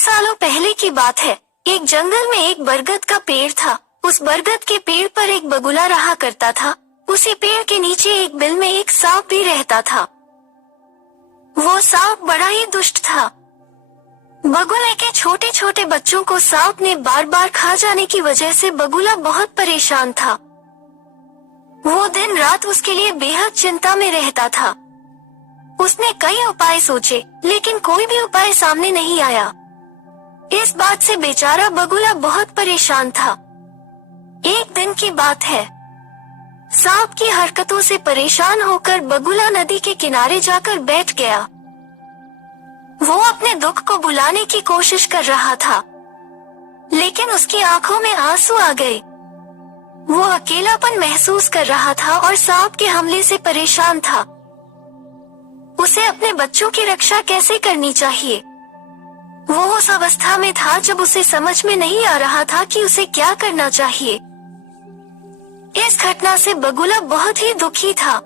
सालों पहले की बात है। एक जंगल में एक बरगद का पेड़ था। उस बरगद के पेड़ पर एक बगुला रहा करता था। उसी पेड़ के नीचे एक बिल में एक सांप भी रहता था। वो सांप बड़ा ही दुष्ट था। बगुले के छोटे छोटे बच्चों को सांप ने बार बार खा जाने की वजह से बगुला बहुत परेशान था। वो दिन रात उसके लिए बेहद चिंता में रहता था। उसने कई उपाय सोचे, लेकिन कोई भी उपाय सामने नहीं आया। इस बात से बेचारा बगुला बहुत परेशान था। एक दिन की बात है, सांप की हरकतों से परेशान होकर बगुला नदी के किनारे जाकर बैठ गया। वो अपने दुख को भुलाने की कोशिश कर रहा था, लेकिन उसकी आंखों में आंसू आ गए। वो अकेलापन महसूस कर रहा था और सांप के हमले से परेशान था। उसे अपने बच्चों की रक्षा कैसे करनी चाहिए। वो उस अवस्था में था जब उसे समझ में नहीं आ रहा था कि उसे क्या करना चाहिए। इस घटना से बगुला बहुत ही दुखी था।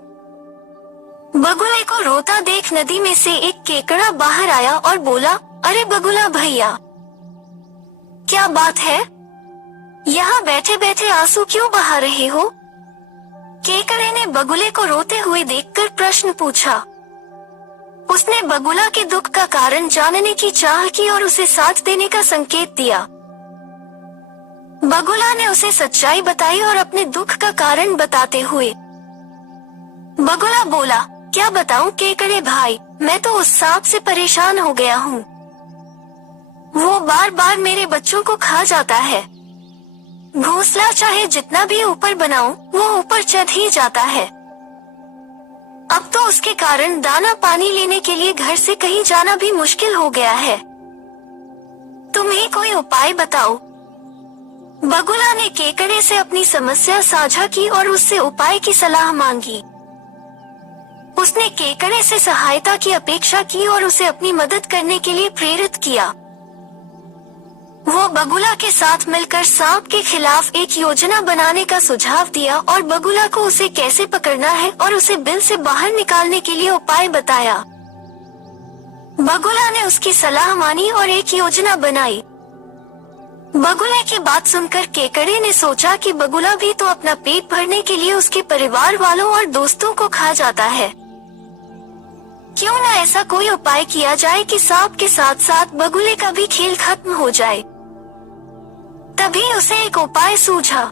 बगुले को रोता देख नदी में से एक केकड़ा बाहर आया और बोला, अरे बगुला भैया, क्या बात है? यहाँ बैठे बैठे आंसू क्यों बहा रहे हो? केकड़े ने बगुले को रोते हुए देखकर प्रश्न पूछा। उसने बगुला के दुख का कारण जानने की चाह की और उसे साथ देने का संकेत दिया। बगुला ने उसे सच्चाई बताई और अपने दुख का कारण बताते हुए बगुला बोला, क्या बताऊं केकड़े भाई, मैं तो उस सांप से परेशान हो गया हूँ। वो बार बार मेरे बच्चों को खा जाता है। घोंसला चाहे जितना भी ऊपर बनाऊं, वो ऊपर चढ़ ही जाता है। अब तो उसके कारण दाना पानी लेने के लिए घर से कहीं जाना भी मुश्किल हो गया है। तुम ही कोई उपाय बताओ। बगुला ने केकड़े से अपनी समस्या साझा की और उससे उपाय की सलाह मांगी। उसने केकड़े से सहायता की अपेक्षा की और उसे अपनी मदद करने के लिए प्रेरित किया। वो बगुला के साथ मिलकर सांप के खिलाफ एक योजना बनाने का सुझाव दिया और बगुला को उसे कैसे पकड़ना है और उसे बिल से बाहर निकालने के लिए उपाय बताया। बगुला ने उसकी सलाह मानी और एक योजना बनाई। बगुले की बात सुनकर केकड़े ने सोचा कि बगुला भी तो अपना पेट भरने के लिए उसके परिवार वालों और दोस्तों को खा जाता है। क्यों न ऐसा कोई उपाय किया जाए कि सांप के साथ साथ बगुले का भी खेल खत्म हो जाए। तभी उसे एक उपाय सूझा।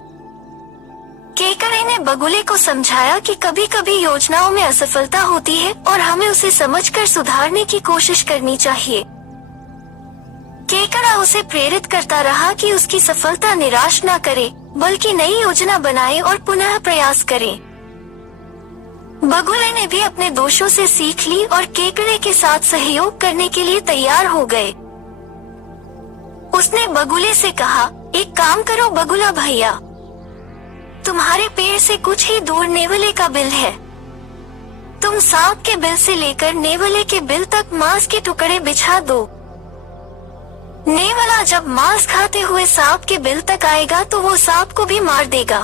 केकड़े ने बगुले को समझाया कि कभी कभी योजनाओं में असफलता होती है और हमें उसे समझकर सुधारने की कोशिश करनी चाहिए। केकड़ा उसे प्रेरित करता रहा कि उसकी सफलता निराश न करे, बल्कि नई योजना बनाए और पुनः प्रयास करे। बगुले ने भी अपने दोषों से सीख ली और केकड़े के साथ सहयोग करने के लिए तैयार हो गए। उसने बगुले से कहा, एक काम करो बगुला भैया, तुम्हारे पेड़ से कुछ ही दूर नेवले का बिल है। तुम सांप के बिल से लेकर नेवले के बिल तक मांस के टुकड़े बिछा दो। नेवला जब मांस खाते हुए सांप के बिल तक आएगा तो वो सांप को भी मार देगा।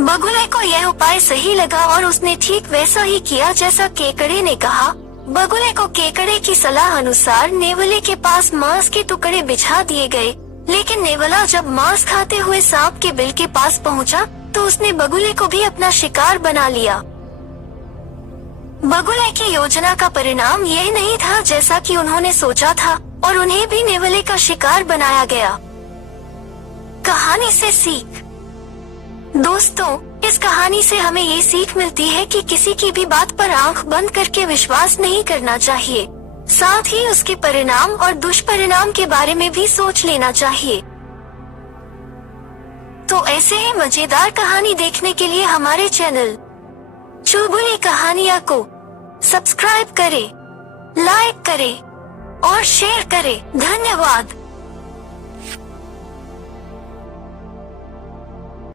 बगुले को यह उपाय सही लगा और उसने ठीक वैसा ही किया जैसा केकड़े ने कहा। बगुले को केकड़े की सलाह अनुसार नेवले के पास मांस के टुकड़े बिछा दिए गए, लेकिन नेवला जब मांस खाते हुए सांप के बिल के पास पहुंचा तो उसने बगुले को भी अपना शिकार बना लिया। बगुले की योजना का परिणाम यह नहीं था जैसा कि उन्होंने सोचा था और उन्हें भी नेवले का शिकार बनाया गया। कहानी से सीख। दोस्तों, इस कहानी से हमें ये सीख मिलती है कि किसी की भी बात पर आंख बंद करके विश्वास नहीं करना चाहिए। साथ ही उसके परिणाम और दुष्परिणाम के बारे में भी सोच लेना चाहिए। तो ऐसे ही मजेदार कहानी देखने के लिए हमारे चैनल चुलबुली कहानियाँ को सब्सक्राइब करें, लाइक करें और शेयर करें। धन्यवाद।